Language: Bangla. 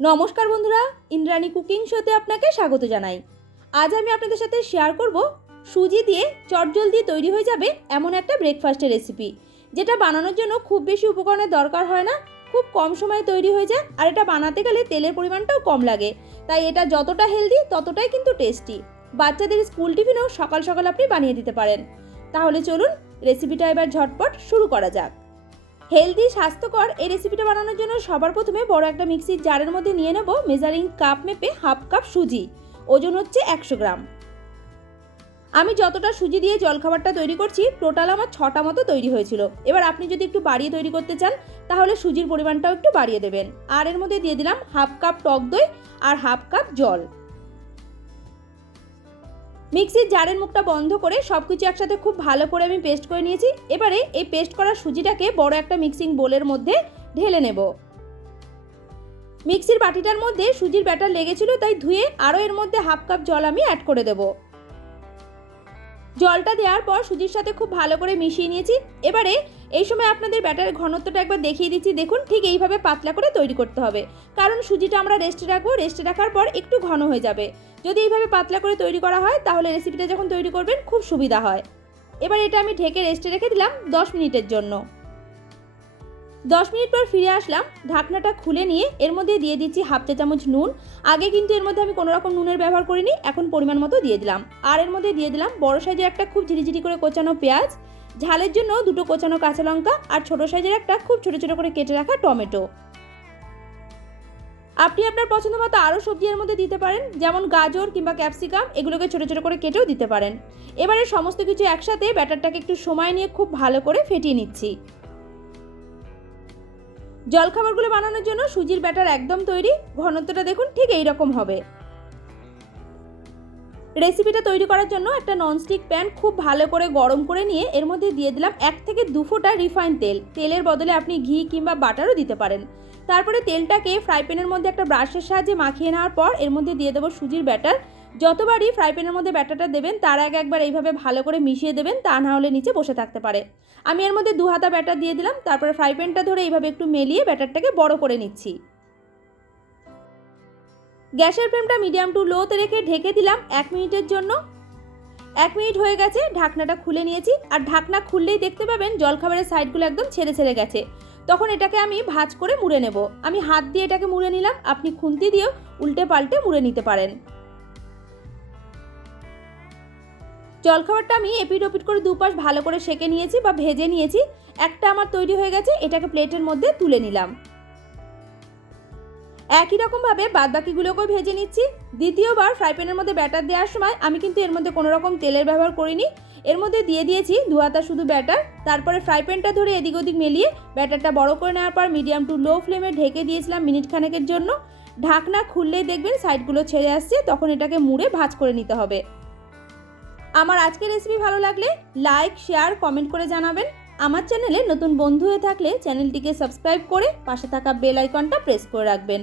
নমস্কার বন্ধুরা, ইন্দ্রাণী কুকিং শোতে আপনাকে স্বাগত জানাই। আজ আমি আপনাদের সাথে শেয়ার করব সুজি দিয়ে চটজলদি তৈরি হয়ে যাবে এমন একটা ব্রেকফাস্টের রেসিপি যেটা বানানোর জন্য খুব বেশি উপকরণের দরকার হয় না, খুব কম সময়ে তৈরি হয়ে যায় আর এটা বানাতে গেলে তেলের পরিমাণটাও কম লাগে, তাই এটা যতটা হেলদি ততটাই কিন্তু টেস্টি বাচ্চাদের স্কুল টিফিনেও সকাল সকাল আপনি বানিয়ে দিতে পারেন। তাহলে চলুন রেসিপিটা এবার ঝটপট শুরু করা যাক। হেলদি, স্বাস্থ্যকর এই রেসিপিটা বানানোর জন্য সবার প্রথমে বড় একটা মিক্সির জারের মধ্যে নিয়ে নেব মেজারিং কাপ মেপে হাফ কাপ সুজি। ওজন হচ্ছে একশো গ্রাম। আমি যতটা সুজি দিয়ে জলখাবারটা তৈরি করছি টোটাল আমার ছটা মতো তৈরি হয়েছিল। এবার আপনি যদি একটু বাড়িয়ে তৈরি করতে চান, তাহলে সুজির পরিমাণটাও একটু বাড়িয়ে দেবেন। আর এর মধ্যে দিয়ে দিলাম হাফ কাপ টক দই আর হাফ কাপ জল। মিক্সির জারের মুখটা বন্ধ করে সব কিছু একসাথে খুব ভালো করে আমি পেস্ট করে নিয়েছি। এবারে এই পেস্ট করা সুজিটাকে বড় একটা মিক্সিং বোলের মধ্যে ঢেলে নেব। মিক্সির বাটিটার মধ্যে সুজির ব্যাটার লেগেছিল, তাই ধুয়ে আরও এর মধ্যে হাফ কাপ জল আমি অ্যাড করে দেব। জলটা দেওয়ার পর সুজির সাথে খুব ভালো করে মিশিয়ে নিয়েছি। এবারে এই সময় আপনাদের ব্যাটারের ঘনত্বটা একবার দেখিয়ে দিচ্ছি। দেখুন, ঠিক এইভাবে পাতলা করে তৈরি করতে হবে। কারণ সুজিটা আমরা রেস্টে রাখব। রেস্টে রাখার পর একটু ঘন হয়ে যাবে। যদি এইভাবে পাতলা করে তৈরি করা হয়, তাহলে রেসিপিটা যখন তৈরি করবেন, খুব সুবিধা হয়। এবার এটা আমি ঢেকে রেস্টে রেখে দিলাম দশ মিনিটের জন্য। দশ মিনিট পর ফিরে আসলাম। ঢাকনাটা খুলে নিয়ে এর মধ্যে দিয়ে দিচ্ছি হাফ চা চামচ নুন। আগে কিন্তু এর মধ্যে আমি কোনো রকম নুনের ব্যবহার করিনি, এখন পরিমাণ মতো দিয়ে দিলাম। আর এর মধ্যে দিয়ে দিলাম বড় সাইজের একটা খুব ঝিরিঝিরি করে কোচানো পেঁয়াজ। ঝালের জন্য দুটো কোচানো কাঁচা লঙ্কা আর ছোট সাইজের একটা খুব ছোট ছোট করে কেটে রাখা টমেটো। আপনি আপনার পছন্দ মতো আরও সবজি এর মধ্যে দিতে পারেন, যেমন গাজর কিংবা ক্যাপসিকাম, এগুলোকে ছোটো ছোটো করে কেটেও দিতে পারেন। এবারে সমস্ত কিছু একসাথে ব্যাটারটাকে একটু সময় নিয়ে খুব ভালো করে ফেটিয়ে নিচ্ছি। জলখাবারগুলো বানানোর জন্য সুজির ব্যাটার একদম তৈরি, ঘনত্বটা দেখুন ঠিক এই রকম হবে। রেসিপিটা তৈরি করার জন্য একটা ননস্টিক প্যান খুব ভালো করে গরম করে নিয়ে এর মধ্যে দিয়ে দিলাম এক থেকে দু ফোঁটা রিফাইন তেল। তেলের বদলে আপনি ঘি কিংবা বাটারও দিতে পারেন। তারপরে তেলটাকে ফ্রাই প্যানের মধ্যে একটা ব্রাশের সাহায্যে মাখিয়ে নেওয়ার পর এর মধ্যে দিয়ে দেবো সুজির ব্যাটার। যতবারই ফ্রাই প্যানের মধ্যে ব্যাটারটা দেবেন, তার আগে একবার এইভাবে ভালো করে মিশিয়ে দেবেন, তা না হলে নিচে বসে থাকতে পারে। আমি এর মধ্যে দু হাতা ব্যাটার দিয়ে দিলাম, তারপরে ফ্রাই প্যানটা ধরে এইভাবে একটু মেলিয়ে ব্যাটারটাকে বড় করে নিচ্ছি। গ্যাসের ফ্লেমটা মিডিয়াম টু লোতে রেখে ঢেকে দিলাম এক মিনিটের জন্য। এক মিনিট হয়ে গেছে, ঢাকনাটা খুলে নিয়েছি। আর ঢাকনা খুললেই দেখতে পাবেন জলখাবারের সাইডগুলো একদম ছেড়ে ছেড়ে গেছে। তখন এটাকে আমি ভাজ করে মুড়ে নেব। আমি হাত দিয়ে এটাকে মুড়ে নিলাম, আপনি খুন্তি দিয়েও উল্টে পাল্টে মুড়ে নিতে পারেন। জলখাবারটা আমি এপিট ওপিট করে দুপাশ ভালো করে সেকে নিয়েছি বা ভেজে নিয়েছি। একটা আমার তৈরি হয়ে গেছে, এটাকে প্লেটের মধ্যে তুলে নিলাম। একই রকমভাবে বাদবাকিগুলোকেও ভেজে নিচ্ছি। দ্বিতীয়বার ফ্রাই প্যানের মধ্যে ব্যাটার দেওয়ার সময় আমি কিন্তু এর মধ্যে কোনো রকম তেলের ব্যবহার করিনি। এর মধ্যে দিয়ে দিয়েছি ধোয়াতা শুধু ব্যাটার তারপরে ফ্রাই প্যানটা ধরে এদিক ওদিক মেলিয়ে ব্যাটারটা বড় করে নেওয়ার পর মিডিয়াম টু লো ফ্লেমে ঢেকে দিয়েছিলাম মিনিট খানেকের জন্য। ঢাকনা খুললেই দেখবেন সাইডগুলো ছেড়ে আসছে, তখন এটাকে মুড়ে ভাজ করে নিতে হবে। আমার আজকের রেসিপি ভালো লাগলে লাইক শেয়ার কমেন্ট করে জানাবেন। আমার চ্যানেলে নতুন বন্ধু হয়ে থাকলে চ্যানেলটিকে সাবস্ক্রাইব করে পাশে থাকা বেল আইকনটা প্রেস করে রাখবেন।